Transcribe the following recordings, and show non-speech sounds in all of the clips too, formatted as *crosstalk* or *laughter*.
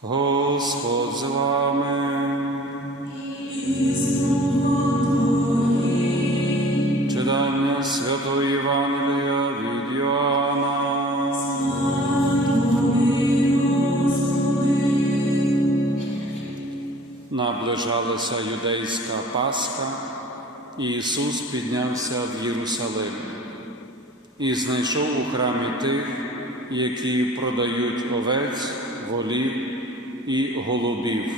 Господь з вами. Читання Святого Євангелія від Йоанна. Наближалася юдейська Пасха, і Ісус піднявся в Єрусалим і знайшов у храмі тих, які продають овець, волів і голубів,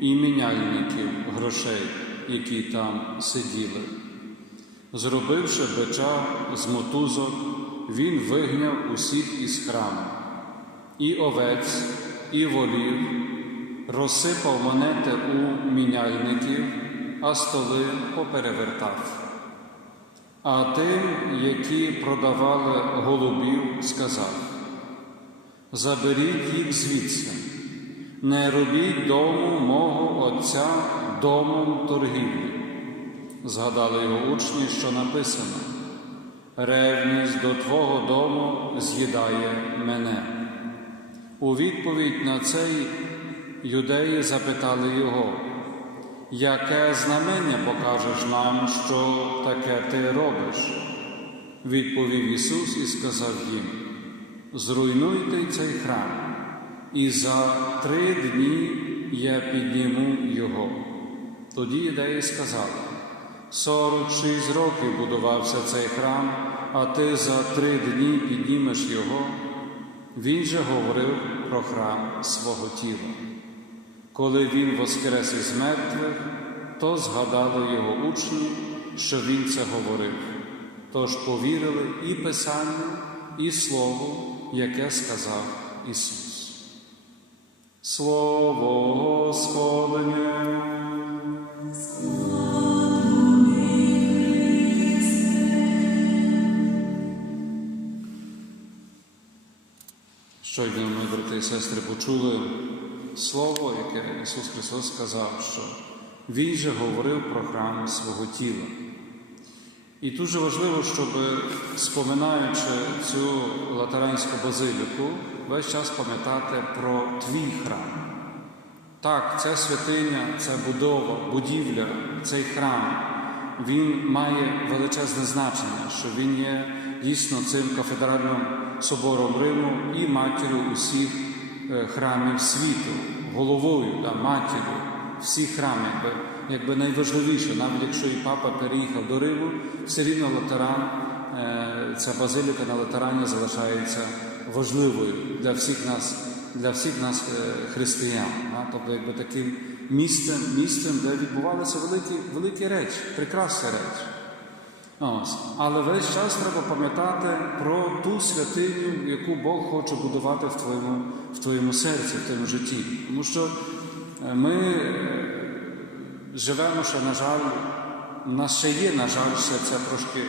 і міняльників грошей, які там сиділи. Зробивши бича з мотузок, він вигняв усіх із храму, і овець, і волів, розсипав монети у міняльників, а столи поперевертав. А тим, які продавали голубів, сказав: Заберіть їх звідси, не робіть дому мого Отця домом торгівлі. Згадали його учні, що написано: Ревність до Твого дому з'їдає мене. У відповідь на цей юдеї запитали його, яке знамення покажеш нам, що таке ти робиш? Відповів Ісус і сказав їм: Зруйнуйте цей храм, і за три дні я підніму його. Тоді юдеї сказали: Сорок шість років будувався цей храм, а ти за три дні піднімеш його. Він же говорив про храм свого тіла. Коли він воскрес із мертвих, то згадали його учні, що він це говорив. Тож повірили і Писанню, і Слову, яке сказав Ісус. Слово Господнє. Щойно ми, брати і сестри, почули слово, яке Ісус Христос сказав, що Він же говорив про храм свого тіла. І дуже важливо, щоб, споминаючи цю латеранську базиліку, весь час пам'ятати про твій храм. Так, ця святиня, ця будова, будівля, цей храм, він має величезне значення, що він є дійсно цим кафедральним собором Риму і матір'ю усіх е, храмів світу, головою, да, матір'ю всіх храмів, якби, найважливіше, навіть якщо і папа переїхав до Риму, все рівно Латеран, е, ця базиліка на Латерані залишається важливою для всіх нас, для всіх нас е, християн. Тобто, якби таким місцем, місцем, де відбувалися великі, великі речі, прекрасні речі. Ось. Але весь час треба пам'ятати про ту святиню, яку Бог хоче будувати в твоєму, в твоєму серці, в твоєму житті. Тому що е, ми живемо ще, на жаль, у нас ще є, на жаль, ще це трошки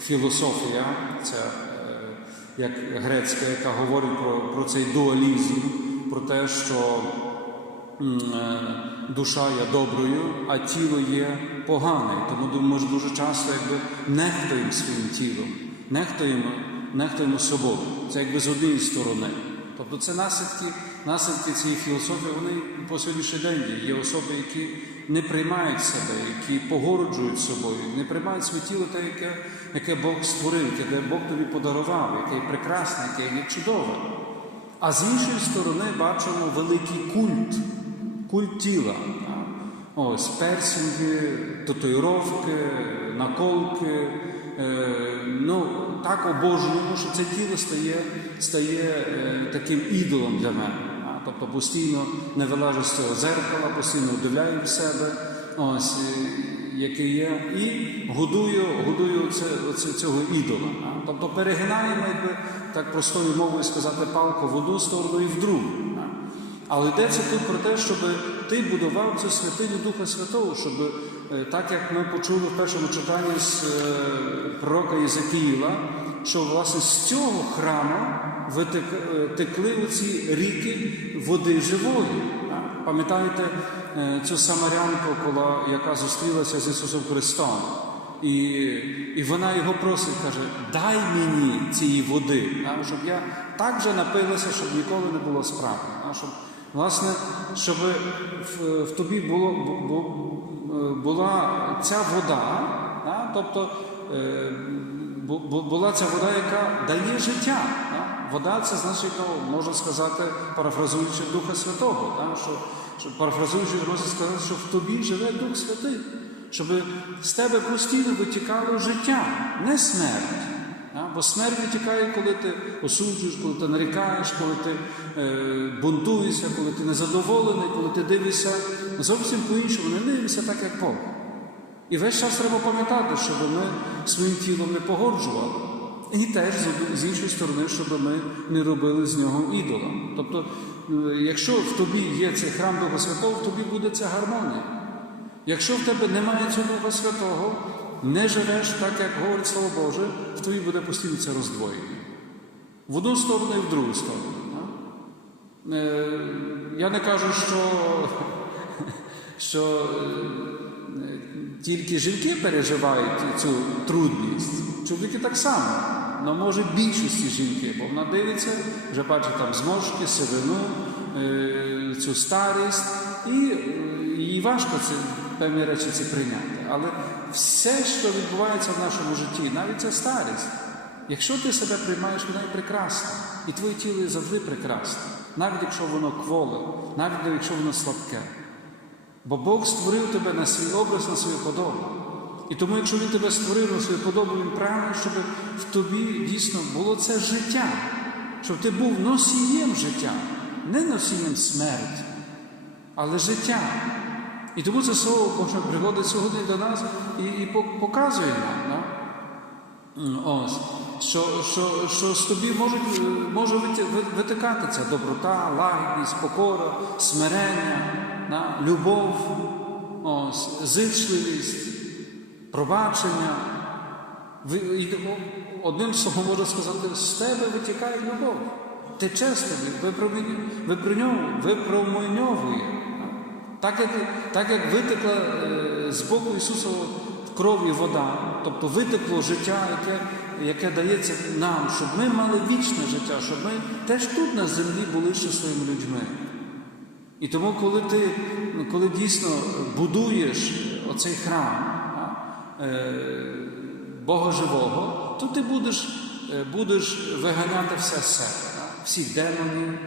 філософія, це як грецька, яка говорить про, про цей дуалізм, про те, що е, душа є доброю, а тіло є погане. Тому ми дуже часто якби нехтуємо своїм тілом, нехтуємо, нехтуємо собою. Це якби з однієї сторони. Тобто це наслідки, наслідки цієї філософії, вони по сьогоднішній день. Є особи, які не приймають себе, які погороджують собою, не приймають своє тіло те, яке, яке Бог створив, яке Бог тобі подарував, яке прекрасне, яке є чудове. А з іншої сторони бачимо великий культ, культ тіла. Ось персинги, татуїровки, наколки. Е, ну, так обожнюємо, що це тіло стає, стає е, таким ідолом для мене. Тобто постійно не вилажу з цього зеркала, постійно вдивляю в себе, ось, е, який є, і годую, годую оце, оце, цього ідола. А, Тобто перегинаємо, якби так простою мовою сказати, палку в одну сторону і в другу. А. Але йдеться тут про те, щоб ти будував цю святиню Духа Святого, щоб е, так як ми почули в першому читанні з е, пророка Єзекіїла, що власне з цього храму е, текли оці ріки води живої. Пам'ятаєте е, цю самарянку, яка зустрілася з Ісусом Христом? І, і вона його просить, каже, дай мені цієї води, а, щоб я так же напилася, щоб ніколи не було справи. А, щоб Власне, щоб в, в тобі було, бу- е, була ця вода, да? тобто е, була ця вода, яка дає життя. Да? Вода це значить, ну, можна сказати, парафразуючи Духа Святого, да? що, що парафразуючи, можна сказати, що в тобі живе Дух Святий, щоб з тебе постійно витікало життя, не смерть. А? Бо смерть витікає, коли ти осуджуєш, коли ти нарікаєш, коли ти е, бунтуєшся, коли ти незадоволений, коли ти дивишся зовсім по-іншому, не дивишся так, як Бог. І весь час треба пам'ятати, щоб ми своїм тілом не погоджували. І теж з іншої сторони, щоб ми не робили з нього ідола. Тобто, е, якщо в тобі є цей храм Духа Святого, в тобі буде ця гармонія. Якщо в тебе немає цього Духа Святого, не живеш так, як говорить Слово Боже, в тобі буде постійно це роздвоєння. В одну сторону і в другу сторону. Е, Я не кажу, що, *laughs* що е, тільки жінки переживають цю трудність, чоловіки так само. Але може більшості жінки, бо вона дивиться, вже бачить там зморшки, сивину, е, цю старість, і е, їй важко це, певні речі ці прийняти. Але все, що відбувається в нашому житті, навіть ця старість, якщо ти себе приймаєш, вона і прекрасна, і твоє тіло завжди прекрасне, навіть якщо воно кволе, навіть якщо воно слабке. Бо Бог створив тебе на свій образ, на свою подобу. І тому, якщо Він тебе створив на свою подобу, Він прагне, щоб в тобі дійсно було це життя, щоб ти був носієм життя, не носієм смерті, але життя. І тому це слово Боже приходить сьогодні до нас і, і показує нам. Да? Ось, що, що, що з тобі можуть, е, може вити- витикати ця доброта, лагідність, покора, смирення, да? любов, ось, зичливість, пробачення. Одним словом можна сказати, з тебе витікає любов. Тобі, випроміню- випроміньовує. Так як, так як витекла е, з боку Ісуса кров і вода, тобто витекло життя, яке, яке дається нам, щоб ми мали вічне життя, щоб ми теж тут на землі були щасливими людьми. І тому, коли ти коли дійсно будуєш оцей храм е, Бога живого, то ти будеш, е, будеш виганяти все з себе, всіх демонів,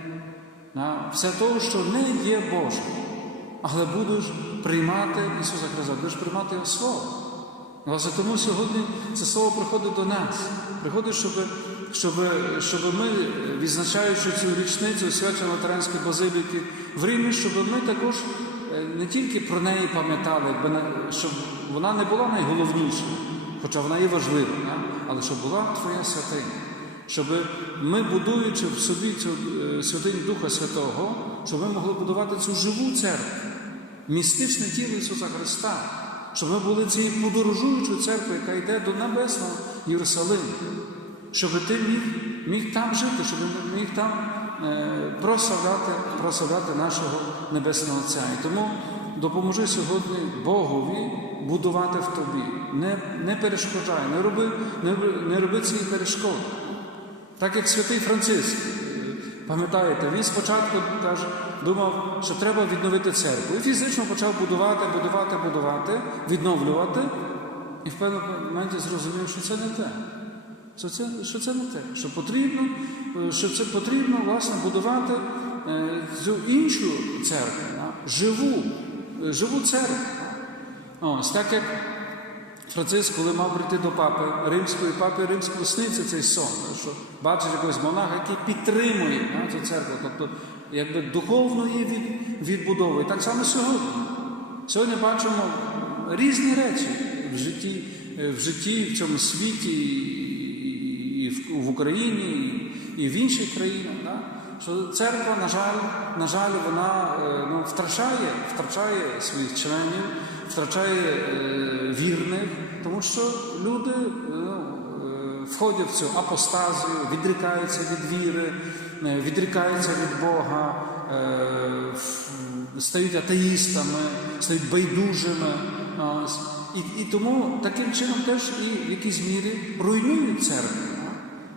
все того, що не є Божим. Але будеш приймати Ісуса Христа, будеш приймати Його Слово. Власне, тому сьогодні це слово приходить до нас. Приходить, щоб, щоб, щоб ми, відзначаючи цю річницю свячено Латеранської базиліки в Римі, щоб ми також е, не тільки про неї пам'ятали, щоб вона не була найголовнішою, хоча вона є важлива, але щоб була Твоя святиня. Щоб ми, будуючи в собі цю е, святиню Духа Святого, щоб ми могли будувати цю живу церкву, містичне тіло Ісуса Христа, щоб ми були цією подорожуючою церквою, яка йде до небесного Єрусалиму, щоб ти міг, міг там жити, щоб міг там е, прославляти, прославляти нашого Небесного Отця. І тому допоможи сьогодні Богові будувати в тобі. Не, не перешкоджай, не роби, не, не роби цієї перешкоди. Так як святий Франциск, пам'ятаєте, він спочатку каже, думав, що треба відновити церкву. І фізично почав будувати, будувати, будувати, відновлювати. І в певному моменті зрозумів, що це не те. Що це, що це не те, що потрібно, е, що це потрібно власне будувати е, цю іншу церкву, живу, е, живу церкву. Ось так як Франциск, коли мав прийти до папи римської, папи римського сниться цей сон, що бачить якогось монаха, який підтримує цю церкву, тобто якби духовно її від, відбудовує. Так само сьогодні. Сьогодні бачимо різні речі в житті, е, в житті, в цьому світі, і- і в, Україні, і, і в інших країнах. Що церква, на жаль, на жаль, вона е, ну, втрачає, втрачає своїх членів, втрачає е, вірних, тому що люди ну, входять в цю апостазію, відрікаються від віри, відрікаються від Бога, стають атеїстами, стають байдужими. І, і тому таким чином теж і в якійсь мірі руйнують церкву.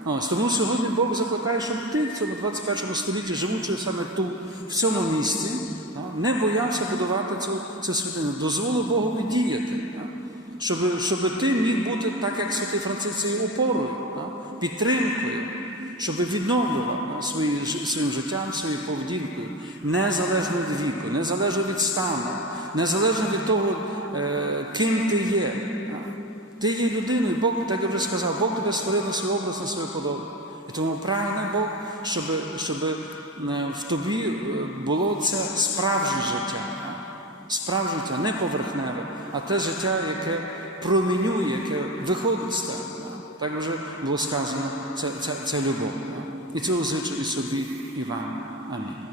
Ось тому сьогодні Бог закликає, щоб ти в цьому 21 столітті, живучи саме тут, в цьому місці, не боявся будувати цю, цю святиню. Дозволив Богові діяти. Щоб, щоб ти міг бути так, як святий Франциск, цією опорою, підтримкою, щоб відновлював а, свої, своїм життям, своєю поведінкою, незалежно від віку, незалежно від стану, незалежно від того, е, ким ти є. Ти є людиною, Бог, так я вже сказав, Бог тебе створив на свій образ, на свою подобу. І тому прагне Бог, щоб, щоб е, в тобі е, було це справжнє життя. Справжнє життя, не поверхневе, а те життя, яке промінює, яке виходить з тебе. Так вже було сказано, це, це, це любов. І цього зичу і собі, і вам. Амінь.